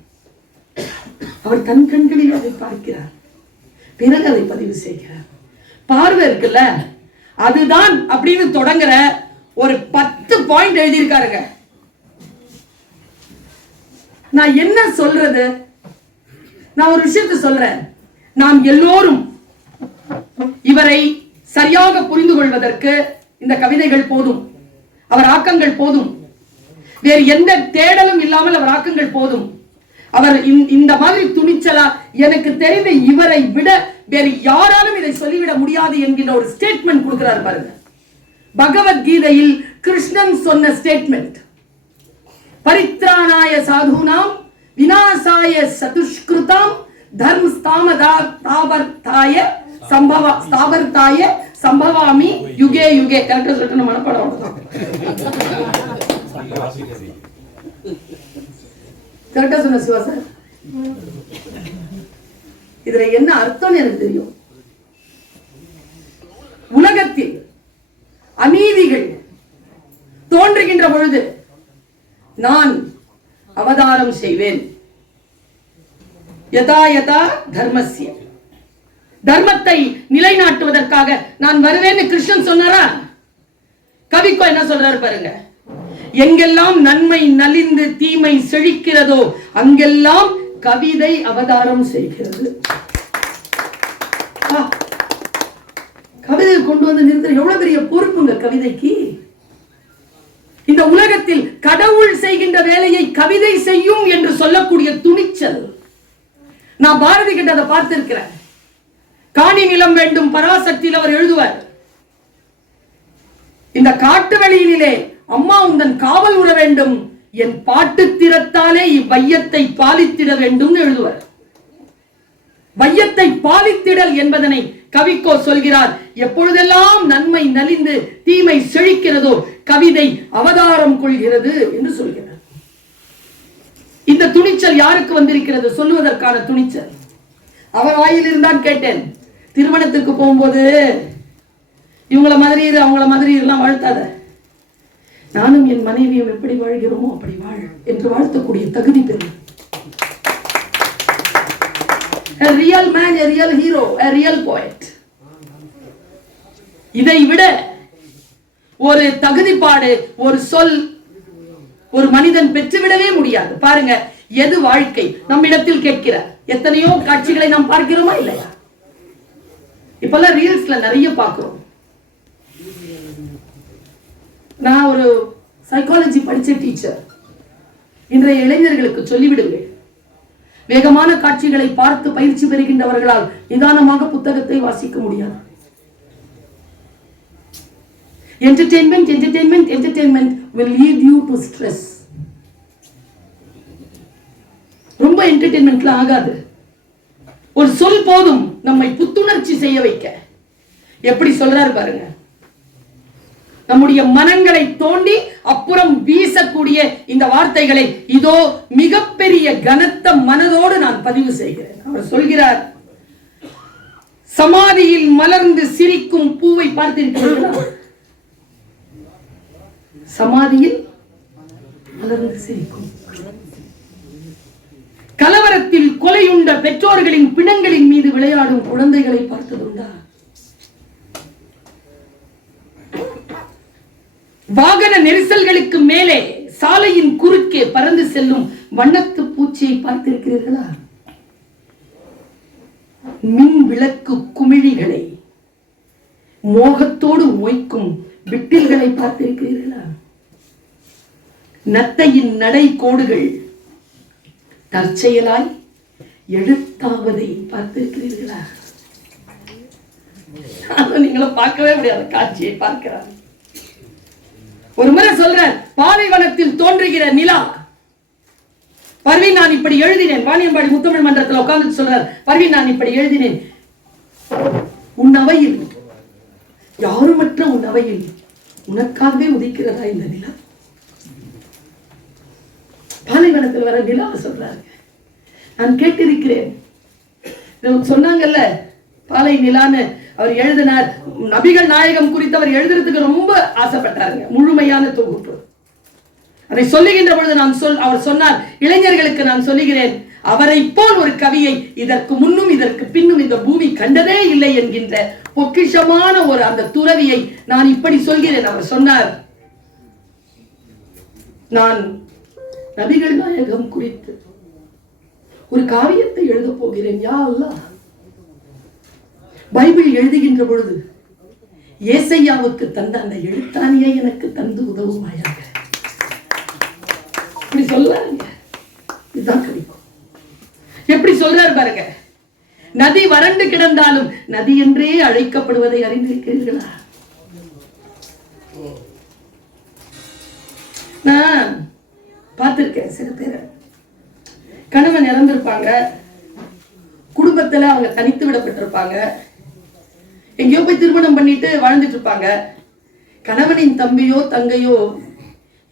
அவர் தன் கண்களிலே அதை பார்க்கிறார், பிறகு அதை பதிவு செய்கிறார். பார்வை இருக்குல்ல, அதுதான் அப்படின்னு தொடங்குற ஒரு 10 பாயிண்ட் எழுதியிருக்காருங்க. நான் என்ன சொல்றது, நான் ஒரு விஷயத்தை சொல்றேன். நாம் எல்லோரும் இவரை சரியாக புரிந்து கொள்வதற்கு இந்த கவிதைகள் போதும், அவர் ஆக்கங்கள் போதும். வேறு எந்த தேடலும் இல்லாமல் அவர் ஆக்கங்கள் போதும். அவர் இந்த மாதிரி துணிச்சலா, எனக்கு தெரிந்த இவரை விட வேறு யாராலும் இதை சொல்லிவிட முடியாது என்கிற ஒரு ஸ்டேட்மெண்ட் கொடுக்கிறார் பாருங்க. பகவத்கீதையில் கிருஷ்ணன் சொன்ன ஸ்டேட்மெண்ட், பரித்ராணாய சாதுனாம் விநாசாய சதுஷ்கிருதாம் தர்ம ஸ்தாவர்த்தாய சம்பவாமி யுகே யுகே. கரெக்டா சொல்லிட்டு மனப்பாடம் கரெக்டா சொன்ன சிவா சார். இதுல என்ன அர்த்தம் எனக்கு தெரியும். உலகத்தில் அநீதிகள் தோன்றுகின்ற பொழுது நான் அவதாரம் செய்வேன். யதா யதா தர்மஸ்ய, தர்மத்தை நிலைநாட்டுவதற்காக நான் வருவேன்னு கிருஷ்ணன் சொன்னாரா? கவிக்கோ என்ன சொல்றாரு பாருங்க, எங்கெல்லாம் நன்மை நலிந்து தீமை செழிக்கிறதோ அங்கெல்லாம் கவிதை அவதாரம் செய்கிறது. கவிதையை கொண்டு வந்து நிறுத்த எவ்வளவு பெரிய பொறுப்புங்க கவிதைக்கு. இந்த உலகத்தில் கடவுள் செய்கின்ற வேலையை கவிதை செய்யும் என்று சொல்லக்கூடிய துணிச்சல். நான் பாரதி கிட்ட அதை பார்த்திருக்கிறேன். காணி நிலம் வேண்டும் பராசக்தியில் அவர் எழுதுவார், இந்த காட்டு வெளியிலே அம்மா உந்தன் காவல் உற வேண்டும், என் பாட்டு திறத்தாலே இவ்வையத்தை பாலித்திட வேண்டும் எழுதுவார். வையத்தை பாலித்திடல் என்பதனை கவிக்கோ சொல்கிறார். எப்பொழுதெல்லாம் நன்மை நலிந்து தீமை செழிக்கிறதோ கவிதை அவதாரம் கொள்கிறது என்று சொல்கிறார். இந்த துணிச்சல் யாருக்கு வந்திருக்கிறது? சொல்லுவதற்கான துணிச்சல் அவர் வாயில் இருந்தான். கேட்டேன், திருமணத்திற்கு போகும்போது இவங்கள மாதிரி அவங்கள மாதிரி எல்லாம் வாழ்த்தாத, நானும் என் மனைவியும் எப்படி வாழ்கிறோமோ அப்படி வாழ் என்று வாழ்த்தக்கூடிய தகுதி பெறும். A real man, a real hero, a real poet. இதை விட ஒரு தகுதிப்பாடு, ஒரு சொல் ஒரு மனிதன் பெற்றுவிடவே முடியாது. பாருங்க, எது வாழ்க்கை நம்மிடத்தில் கேட்கிறார். எத்தனையோ காட்சிகளை நாம் பார்க்கிறோமா இல்லையா? இப்பெல்லாம் ரீல்ஸ்ல நிறைய பார்க்கிறோம். நான் ஒரு சைக்காலஜி படிச்ச டீச்சர். இன்றைய இளைஞர்களுக்கு சொல்லிவிடுங்க, வேகமான காட்சிகளை பார்த்து பயிற்சி பெறுகின்றவர்களால் நிதானமாக புத்தகத்தை வாசிக்க முடியாது. Entertainment will lead you to stress. ரொம்ப என்டர்டெயின்மெண்ட்ல ஆகாது. ஒரு சொல் போதும் நம்மை புத்துணர்ச்சி செய்ய வைக்க. எப்படி சொல்றாரு பாருங்க, நம்முடைய மனங்களை தோண்டி அப்புறம் வீசக்கூடிய இந்த வார்த்தைகளை இதோ மிகப்பெரிய கனத்த மனதோடு நான் பதிவு செய்கிறேன். அவர் சொல்கிறார், சமாதியில் மலர்ந்து சிரிக்கும் பூவை பார்த்திருக்கிறீர்களா? சமாதியில் மலர்ந்து சிரிக்கும். கலவரத்தில் கொலையுண்ட பெற்றோர்களின் பிணங்களின் மீது விளையாடும் குழந்தைகளை பார்த்ததுண்டா? வாகன நெரிசல்களுக்கு மேலே சாலையின் குறுக்கே பறந்து செல்லும் வண்ணத்து பூச்சியை பார்த்திருக்கிறீர்களா? மின் விளக்கு குமிழிகளை மோகத்தோடு மொய்க்கும் விட்டில்களை பார்த்திருக்கிறீர்களா? நத்தையின் நடை கோடுகள் தற்செயலாய் எழுத்தாவதை பார்த்திருக்கிறீர்களா? நீங்களும் பார்க்கவே முடியாத காட்சியை பார்க்கிறார். ஒரு முறை சொல்ற, பாலைவனத்தில் தோன்றுகிற நிலா. பர்வீன், நான் இப்படி எழுதினேன். வாணியம்பாடி முத்தமிழ் மன்றத்தில் உட்கார்ந்து சொல்றார், பர்வீன், நான் இப்படி எழுதினேன். உன் அவையில், யாருமற்ற உன் அவையில் உனக்காகவே உதிக்கிறதா இந்த நிலா? பாலைவனத்தில் வர நிலா சொல்றாரு. நான் கேட்டிருக்கிறேன். சொன்னாங்கல்ல பாலை நிலான்னு அவர் எழுதினார். நபிகள் நாயகம் குறித்து அவர் எழுதுறதுக்கு ரொம்ப ஆசைப்பட்டாருங்க. முழுமையான தொகுப்பு. அதை சொல்லுகின்ற பொழுது அவர் சொன்னார், இளைஞர்களுக்கு நான் சொல்லுகிறேன், அவரை போல் ஒரு கவியை இதற்கு முன்னும் இதற்கு பின்னும் இந்த பூமி கண்டதே இல்லை என்கின்ற பொக்கிஷமான ஒரு அந்த துறவியை நான் இப்படி சொல்கிறேன். அவர் சொன்னார், நான் நபிகள் நாயகம் குறித்து ஒரு காவியத்தை எழுத போகிறேன். யா அல்லாஹ், பைபிள் எழுதுகின்ற பொழுது ஏசையாவுக்கு தந்த அந்த எழுத்தாணியை எனக்கு தந்து உதவுமாயாக. இப்படி சொல்றாங்க. இதுதான் கிடைக்கும். எப்படி சொல்றாரு பாருங்க. நதி வறண்டு கிடந்தாலும் நதி என்றே அழைக்கப்படுவதை அறிந்திருக்கிறீர்களா? நான் பார்த்திருக்கேன். சில பேர் கணவன் இறந்திருப்பாங்க, குடும்பத்துல அவங்க தனித்து விடப்பட்டிருப்பாங்க, எங்கேயோ போய் திருமணம் பண்ணிட்டு வாழ்ந்துட்டு இருப்பாங்க. கணவனின் தம்பியோ தங்கையோ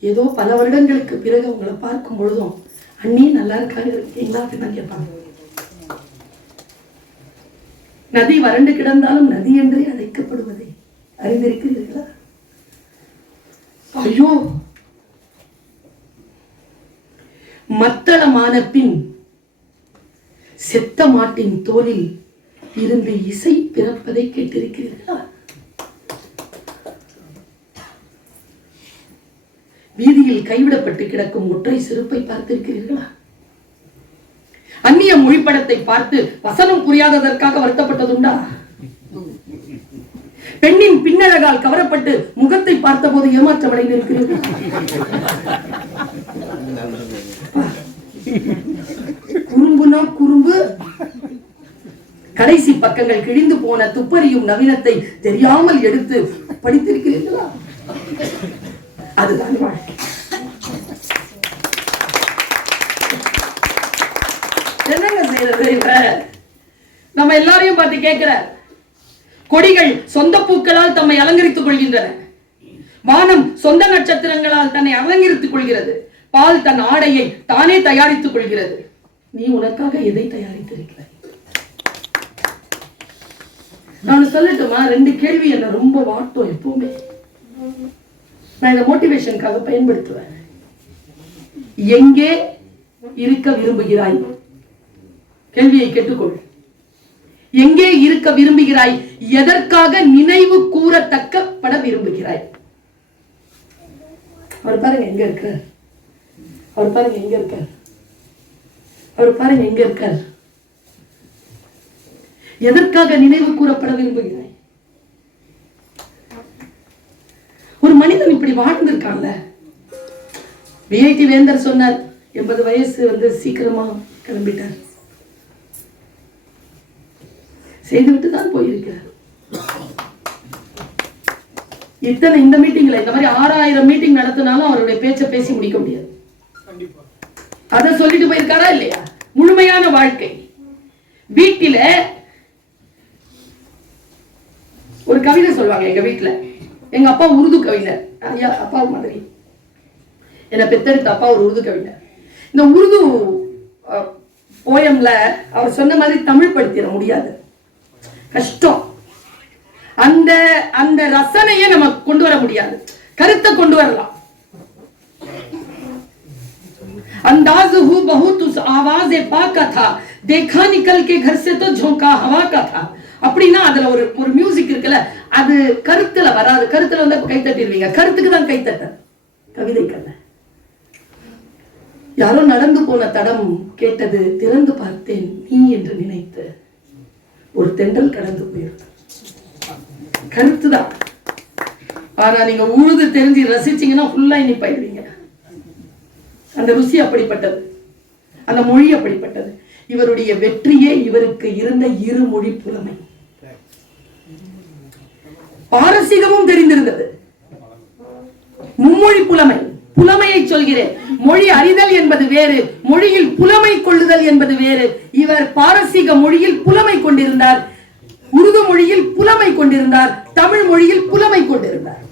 ஏதோ பல வருடங்களுக்கு பிறகு அவங்களை பார்க்கும் பொழுதும், அண்ணி நல்லா இருக்காங்க இருக்கீங்களா அப்படின்னு கேட்பாங்க. நதி வறண்டு கிடந்தாலும் நதி என்றே அழைக்கப்படுவதை அறிந்திருக்கிறீர்களா? ஐயோ, மத்தளமான பின் செத்த மாட்டின் தோலில் இருந்து இசை பிறப்பதை கேட்டிருக்கிறீர்களா? வீதியில் கைவிடப்பட்டு கிடக்கும் ஒற்றை செருப்பை பார்த்திருக்கிறீர்களா? அந்நிய மொழிப்படத்தை பார்த்து வசனம் புரியாததற்காக வருத்தப்பட்டதுண்டா? பெண்ணின் பின்னழகால் கவரப்பட்டு முகத்தை பார்த்த போது ஏமாற்றம் அடைந்திருக்கிறீர்கள்? குறும்புனா குறும்பு, கடைசி பக்கங்கள் கிழிந்து போன துப்பறியும் நவீனத்தை தெரியாமல் எடுத்து படித்திருக்கிறீர்களா? அதுதான் வாழ்க்கை. என்னங்க செய்யறது? நம்ம எல்லாரையும் பார்த்து கேட்கிற, கொடிகள் சொந்த பூக்களால் தம்மை அலங்கரித்துக் கொள்கின்றன. வானம் சொந்த நட்சத்திரங்களால் தன்னை அலங்கரித்துக் கொள்கிறது. பால் தன் ஆடையை தானே தயாரித்துக் கொள்கிறது. நீ உனக்காக எதை தயாரித்திருக்கிறாய்? நான் சொல்லட்டுமா? 2 கேள்வி என்ன ரொம்ப வாட்டும். எப்பவுமே நான் இந்த மோட்டிவேஷனுக்காக பயன்படுத்துவேன். எங்கே இருக்க விரும்புகிறாய்? கேள்வியை கேட்டுக்கொள். எங்கே இருக்க விரும்புகிறாய்? எதற்காக நினைவு கூறத்தக்கப்பட விரும்புகிறாய்? அவர் பாருங்க எங்க இருக்கார். அவர் பாருங்க எங்க இருக்கார். அவர் பாருங்க எங்க இருக்கார். எதற்காக நினைவு கூறப்பட விரும்புகிறாய்? ஒரு மனிதன் இப்படி வாழ்ந்திருக்கான்ல. விஐடி வேந்தர் சொன்னார், 80 வயசு சீக்கிரமா கிளம்பிட்டார். செய்துவிட்டு தான் போயிருக்கிறார். இத்தனை இந்த மீட்டிங்ல இந்த மாதிரி 6000 மீட்டிங் நடத்தினாலும் அவருடைய பேச்சை பேசி முடிக்க முடியாது. அதை சொல்லிட்டு போயிருக்காரா இல்லையா? முழுமையான வாழ்க்கை. வீட்டில ஒரு கவிதை சொல்லுவாங்க. எங்க வீட்டுல எங்க அப்பா உருது கவிஞர். ஐயா அப்பா மாதிரி என்ன பெத்தெடுத்த அப்பா ஒரு உருது கவிஞர். இந்த உருது போயம்ல அவர் சொன்ன மாதிரி தமிழ் படுத்திட முடியாது, கஷ்டம். அந்த அந்த ரசனையை நம்ம கொண்டு வர முடியாது. கருத்தை கொண்டு வரலாம். अंदाज हूँ बहुत उस आवाज पाका था देखा निकल के घर से तो झोंका हवा का था. அப்படின்னா அதுல ஒரு மியூசிக் இருக்குல்ல, அது கருத்துல வராது. கருத்துல வந்து கை தட்டிடுவீங்க. கருத்துக்கு தான் கை தட்ட, கவிதைக்கல்ல. யாரோ நடந்து போன தடம் கேட்டது, திறந்து பார்த்தேன் நீ என்று நினைத்து ஒரு தென்றல் கடந்து போயிருக்கு. கருத்துதான். ஆனா நீங்க உழுது தெரிஞ்சு ரசிச்சீங்கன்னா ஃபுல்லா இனிப்பாயிடுவீங்க. அந்த ருசி அப்படிப்பட்டது, அந்த மொழி அப்படிப்பட்டது. இவருடைய வெற்றியே இவருக்கு இருந்த இருமொழி புலமை. பாரசீகமும் தெரிந்திருந்தது, மும்மொழி புலமை. புலமையை சொல்கிறேன், மொழி அறிதல் என்பது வேறு, மொழியில் புலமை கொள்ளுதல் என்பது வேறு. இவர் பாரசீக மொழியில் புலமை கொண்டிருந்தார், உருது மொழியில் புலமை கொண்டிருந்தார், தமிழ் மொழியில் புலமை கொண்டிருந்தார்.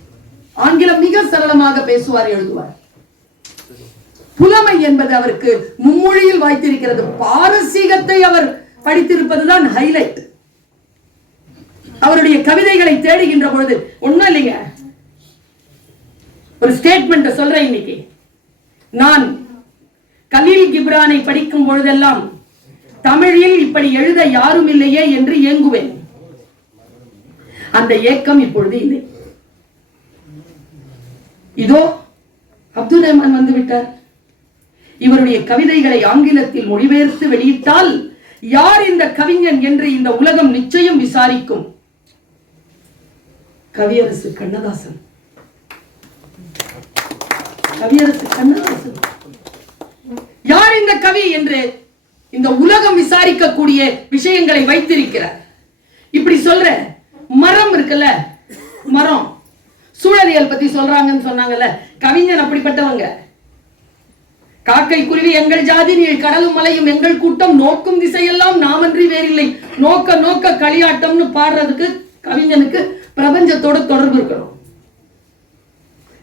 ஆங்கிலம் மிக சரளமாக பேசுவார், எழுதுவார். புலமை என்பது அவருக்கு மும்மொழியில் வாய்த்திருக்கிறது. பாரசீகத்தை அவர் படித்திருப்பதுதான் ஹைலைட். அவருடைய கவிதைகளை தேடுகின்ற பொழுது ஒண்ணும் இல்லைங்க, ஒரு ஸ்டேட்மெண்ட் சொல்றேன். இன்னைக்கு நான் கலீல் கிப்ரானை படிக்கும் பொழுதெல்லாம் தமிழில் இப்படி எழுத யாரும் இல்லையே என்று ஏங்குவேன். அந்த ஏக்கம் இப்பொழுது இல்லை. இதோ அப்துல் ரஹ்மான் வந்து விட்டார். இவருடைய கவிதைகளை ஆங்கிலத்தில் மொழிபெயர்த்து வெளியிட்டால் யார் இந்த கவிஞன் என்று இந்த உலகம் நிச்சயம் விசாரிக்கும். கவியரசு கண்ணதாசன். கவியரசு கண்ணதாசன் யார் இந்த கவி என்று இந்த உலகம் விசாரிக்கக்கூடிய விஷயங்களை வைத்திருக்கிறார். இப்படி சொல்ற மரம் இருக்குல்ல, மரம் சூழலியல் பத்தி சொல்றாங்கன்னு சொன்னாங்கல்ல, கவிஞன் அப்படிப்பட்டவங்க. காக்கை குருவி எங்கள் ஜாதி, நீள் கடலும் மலையும் எங்கள் கூட்டம், நோக்கும் திசையெல்லாம் நாமன்றி வேறில்லை, நோக்க நோக்க களியாட்டம்னு பாடுறதுக்கு கவிஞனுக்கு பிரபஞ்சத்தோடு தொடர்பு இருக்கணும்.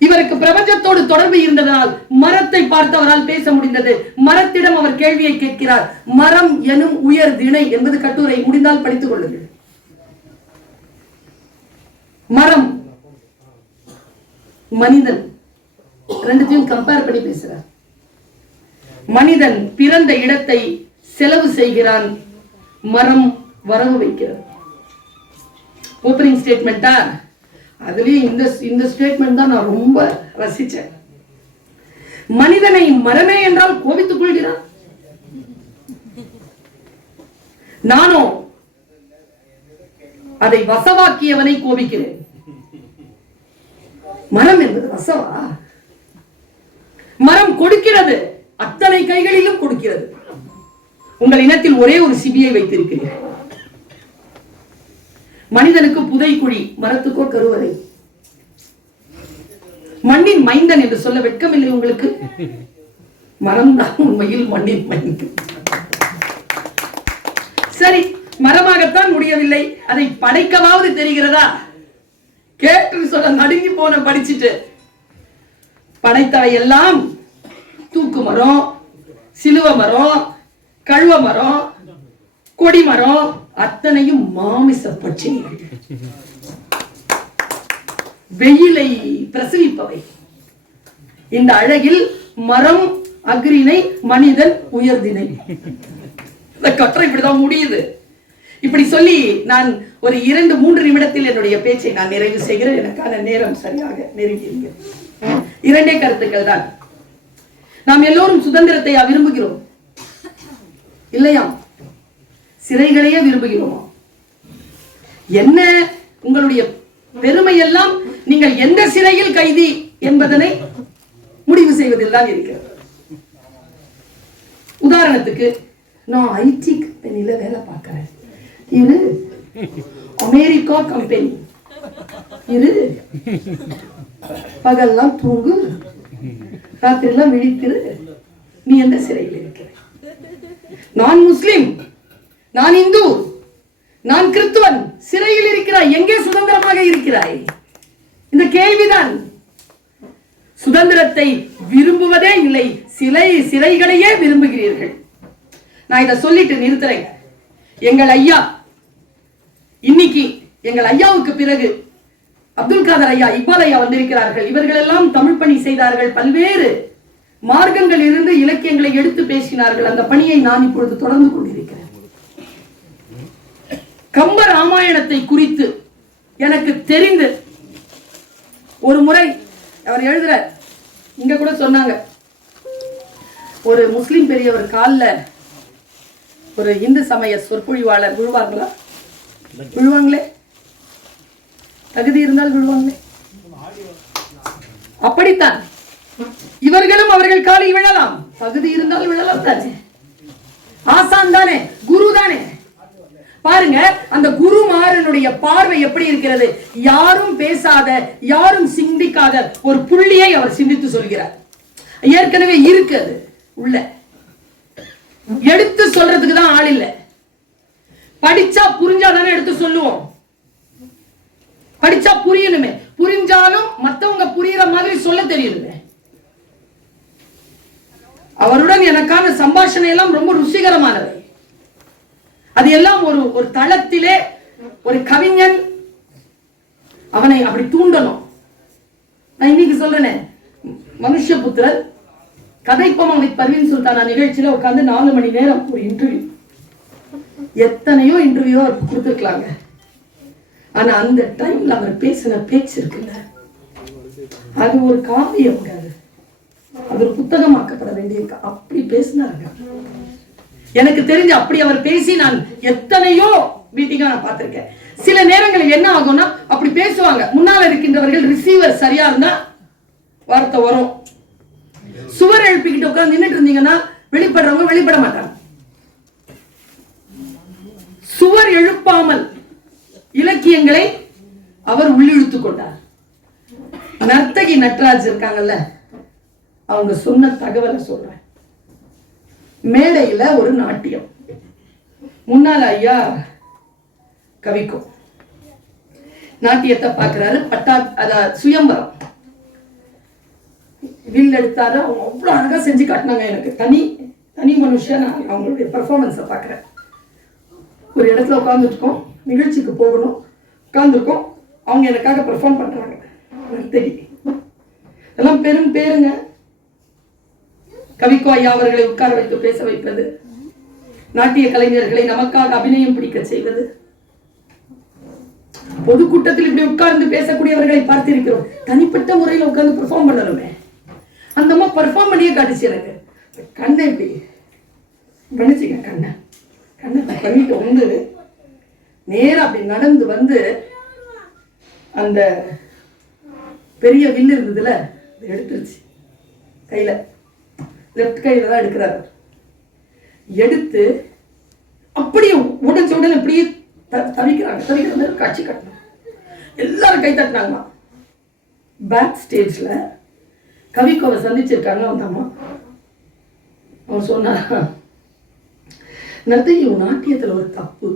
இவருக்கு பிரபஞ்சத்தோடு தொடர்பு இருந்ததனால் மரத்தை பார்த்தவரால் பேச முடிந்தது. மரத்திடம் அவர் கேள்வியை கேட்கிறார். மரம் எனும் உயர் திணை என்பது கட்டுரை, முடிந்தால் படித்துக் கொள்ளுங்கள். மரம், மனிதன், ரெண்டுத்தையும் கம்பேர் பண்ணி பேசுறார். மனிதன் பிறந்த இடத்தை செலவு செய்கிறான், மரம் வரவு வைக்கிறது. ஓப்பனிங் ஸ்டேட்மெண்டா? அதுலயும் இந்த ஸ்டேட்மெண்ட் தான் நான் ரொம்ப ரசிச்சேன். மனிதனை மரமே என்றால் கோபித்துக் கொள்கிறான். நானோ அதை வசவாக்கியவனை கோபிக்கிறேன். மரம் என்பது வசவா? மரம் கொடுக்கிறது, அத்தனை கைகளிலும் கொடுக்கிறது. உங்கள் இனத்தில் ஒரே ஒரு சிபியை வைத்திருக்கிறீர்கள். மனிதனுக்கு புதைக்குழி, மரத்துக்கோ கருவறை. மண்ணின் மைந்தன் என்று சொல்ல வெட்கமில்லை உங்களுக்கு? மரம் தான் உண்மையில் மண்ணின் மைந்தன். சரி, மரமாகத்தான் முடியவில்லை, அதை படைக்கவாவது தெரிகிறதா? கேட்டு சொல்ல நடுங்கி போன படிச்சுட்டு. படைத்தவை எல்லாம் தூக்கு மரம், சிலுவ மரம், கழுவ மரம், கொடி மரம், அத்தனையும் மாமிச பட்சிகள், வெயிலை பிரசவிப்பவை. இந்த அழகில் மரம் அக்ரிணை, மனிதன் உயர்திணை. இந்த கட்டுரை இப்படிதான் முடியுது. இப்படி சொல்லி நான் ஒரு 2-3 நிமிடத்தில் என்னுடைய பேச்சை நான் நிறைவு செய்கிறேன். எனக்கான நேரம் சரியாக நெருங்கி. 2 கருத்துக்கள் தான். நாம் எல்லோரும் சுதந்திரத்தை விரும்புகிறோம் இல்லையா? சிறைகளையே விரும்புகிறோமா? என்ன உங்களுடைய பெருமை எல்லாம் நீங்கள் எந்த சிறையில் கைதி என்பதனை முடிவு செய்வதில் தான் இருக்கிறது. உதாரணத்துக்கு, நான் ஐடி கம்பெனில வேலை பார்க்கிறேன். இது அமெரிக்கா கம்பெனி. இது பகல்லாம் தூங்கு, ராத்திரிலாம் விழித்திரு. நீ எந்த சிறையில் இருக்கிற? நான் முஸ்லிம், நான் இந்து, நான் கிறிஸ்துவன். சிறையில் இருக்கிறாய், எங்கே சுதந்திரமாக இருக்கிறாய்? இந்த கேள்விதான். சுதந்திரத்தை விரும்புவதே இல்லை, சிறைகளையே விரும்புகிறீர்கள். நான் இதை சொல்லிட்டு நிறுத்துறேன். எங்கள் ஐயா, இன்னைக்கு எங்கள் ஐயாவுக்கு பிறகு அப்துல் காதர் ஐயா, இக்பால் ஐயா வந்திருக்கிறார்கள். இவர்கள் எல்லாம் தமிழ் பணி செய்தார்கள். பல்வேறு மார்க்கங்கள் இருந்து இலக்கியங்களை எடுத்து பேசினார்கள். அந்த பணியை நான் இப்பொழுது தொடர்ந்து கொண்டிருக்கிறேன். கம்ப ராமாயணத்தை குறித்து எனக்கு தெரிந்து ஒரு முறை அவர் எழுதுற, இங்க கூட சொன்னாங்க, ஒரு முஸ்லிம் பெரியவர் காலில் ஒரு இந்து சமய சொற்பொழிவாளர் விழுவாங்களா? விழுவாங்களே, தகுதி இருந்தால் விழுவாங்களே. அப்படித்தான் இவர்களும் அவர்கள் காலில் விழலாம், தகுதி இருந்தால் விழலாம் தானே. ஆசான் தானே, குரு தானே. பாருங்க, அந்த குருமாரனுடைய பார்வை எப்படி இருக்கிறது? யாரும் பேசாத, யாரும் சிந்திக்காத ஒரு புள்ளியை அவர் சிந்தித்து சொல்கிறார். ஏற்கனவே இருக்குது உள்ள, எடுத்து சொல்றதுக்கு தான் ஆள் இல்லை. படிச்சா புரிஞ்சாதானே எடுத்து சொல்லுவோம். படிச்சா புரியணுமே, புரிஞ்சாலும் மத்தவங்க புரியுற மாதிரி சொல்ல தெரியணுமே. அவருடன் எனக்கான சம்பாஷணை எல்லாம் ரொம்ப ருசிகரமானவை. அது எல்லாம் ஒரு தளத்திலே ஒரு கவிஞன் அவனை அப்படி தூண்டணும். நான் இன்னைக்கு சொல்றேனே, மனுஷபுத்திரன் கதைப்பம் வித் பர்வீன் சுல்தானா நிகழ்ச்சியில உட்கார்ந்து 4 மணி நேரம் ஒரு இன்டர்வியூ. எத்தனையோ இன்டர்வியூ கொடுத்துருக்கலாங்க. ஆனா அந்த டைம்ல அவர் பேசின பேச்சு இருக்குல்ல, அது ஒரு காவியம். அது ஒரு புத்தகமாக்கப்பட வேண்டிய, அப்படி பேசினாருங்க. எனக்கு தெரிஞ்சு அப்படி அவர் பேசி நான் எத்தனையோ மீட்டிங்கா நான் பார்த்திருக்கேன். சில நேரங்களில் என்ன ஆகும்னா, அப்படி பேசுவாங்க, முன்னால இருக்கின்றவர்கள் ரிசீவர் சரியா இருந்தா வார்த்தை வரும். சுவர் எழுப்பிக்கிட்டு உட்கார்ந்து நின்றுட்டு இருந்தீங்கன்னா வெளிப்படுறவங்க வெளிப்பட மாட்டாங்க. சுவர் எழுப்பாமல் இலக்கியங்களை அவர் உள்ளிழுத்துக் கொண்டார். நர்த்தகி நட்ராஜ் இருக்காங்கல்ல, அவங்க சொன்ன தகவலை சொல்றேன். மேடையில ஒரு நாட்டியம், முன்னால ஐயா கவிக்கும் நாட்டியத்தை பாக்குறாரு. சுயம்பரம் வில் எடுத்தாரு. அவங்க அவ்வளவு அழகா செஞ்சு காட்டினாங்க. எனக்கு தனி மனுஷன் அவங்களுடைய பெர்ஃபார்மன்ஸை பாக்குறேன். ஒரு இடத்துல உட்கார்ந்துருக்கோம், நிகழ்ச்சிக்கு போகணும், உட்கார்ந்துருக்கோம். அவங்க எனக்காக பெர்ஃபார்ம் பண்றாங்க. நர்த்தகி எல்லாம் பெரும் பேருங்க. கவிக்கோ ஐயா அவர்களை உட்கார வைத்து பேச வைப்பது, நாட்டிய கலைஞர்களை நமக்காக அபிநயம் பிடிக்க செய்வது. பொதுக்கூட்டத்தில் இப்படி உட்கார்ந்து பேசக்கூடியவர்களை பார்த்திருக்கிறோம். தனிப்பட்ட முறையில் உட்கார்ந்து பெர்ஃபார்ம் பண்ணணுமே. அந்த அம்மா பெர்ஃபார்ம் பண்ணியே காட்டுச்சு. எனக்கு கண்ணை இப்படி பண்ணிச்சுங்க, கண்ணை பண்ணிட்டு வந்து நேரம் அப்படி நடந்து வந்து அந்த பெரிய வில்லு இருந்ததுல எடுத்துருச்சு கையில. லெப்ட் கையில தான் எடுக்கிறார். எடுத்து அப்படியே உடனே உடனே அப்படியே தவிக்கிறாங்க. காட்சி காட்டணும். எல்லாரும் கை தட்டினாங்கம்மா. பேக் ஸ்டேஜ்ல கவிக்கோவை சந்திச்சிருக்காங்க அந்த அம்மா. அவன் சொன்னா, நர்த்தகி நாட்டியத்துல ஒரு தப்பு.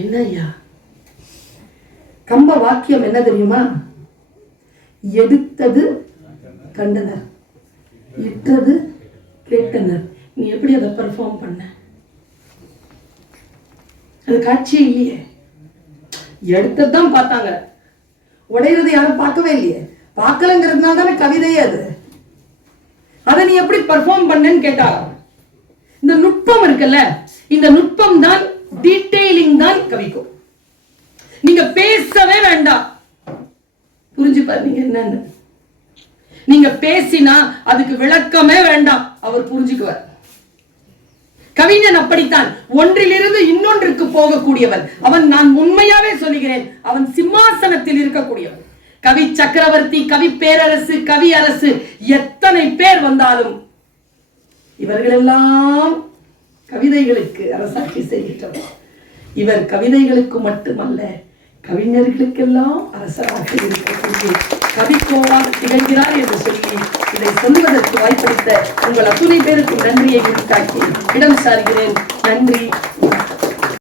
என்ன ஐயா? கம்ப வாக்கியம் என்ன தெரியுமா? எடுத்தது கண்டனர், இட்டது கேட்டனர். நீ எப்படி அதை பெர்ஃபார்ம் பண்ண? அது காட்சியே இல்லையே. எடுத்ததுதான் பார்த்தாங்க, உடையது யாரும் பார்க்கவே இல்லையே. பார்க்கலங்கிறதுனால தானே கவிதையே அது. அதை நீ எப்படி பெர்ஃபார்ம் பண்ணன்னு கேட்டாங்க. இந்த நுட்பம் இருக்குல்ல, இந்த நுட்பம் தான், டீடைலிங் தான் கவிக்கும். நீங்க பேசவே வேண்டாம், புரிஞ்சுப்பாரு நீங்க என்னன்னு. நீங்க பேசினா அதுக்கு விளக்கமே வேண்டாம், அவர் புரிஞ்சுக்குவார். கவிஞன் அப்படித்தான், ஒன்றிலிருந்து இன்னொன்றுக்கு போகக்கூடியவன் அவன். நான் உண்மையாவே சொல்லுகிறேன், அவன் சிம்மாசனத்தில் இருக்கக்கூடியவன். கவி சக்கரவர்த்தி, கவி பேரரசு, கவி அரசு, எத்தனை பேர் வந்தாலும் இவர்களெல்லாம் கவிதைகளுக்கு அரசாட்சி செய்கின்றனர். இவர் கவிதைகளுக்கு மட்டுமல்ல, கவிஞர்களுக்கெல்லாம் அரசராக இருக்கக்கூடிய கவிக்கோவாக திகழ்கிறார் என்று சொல்லி இதை சொல்லுவதற்கு வாய்ப்பளித்த உங்கள் அத்துணை பேருக்கு நன்றியை உரித்தாக்கி இடம் சார்கிறேன். நன்றி.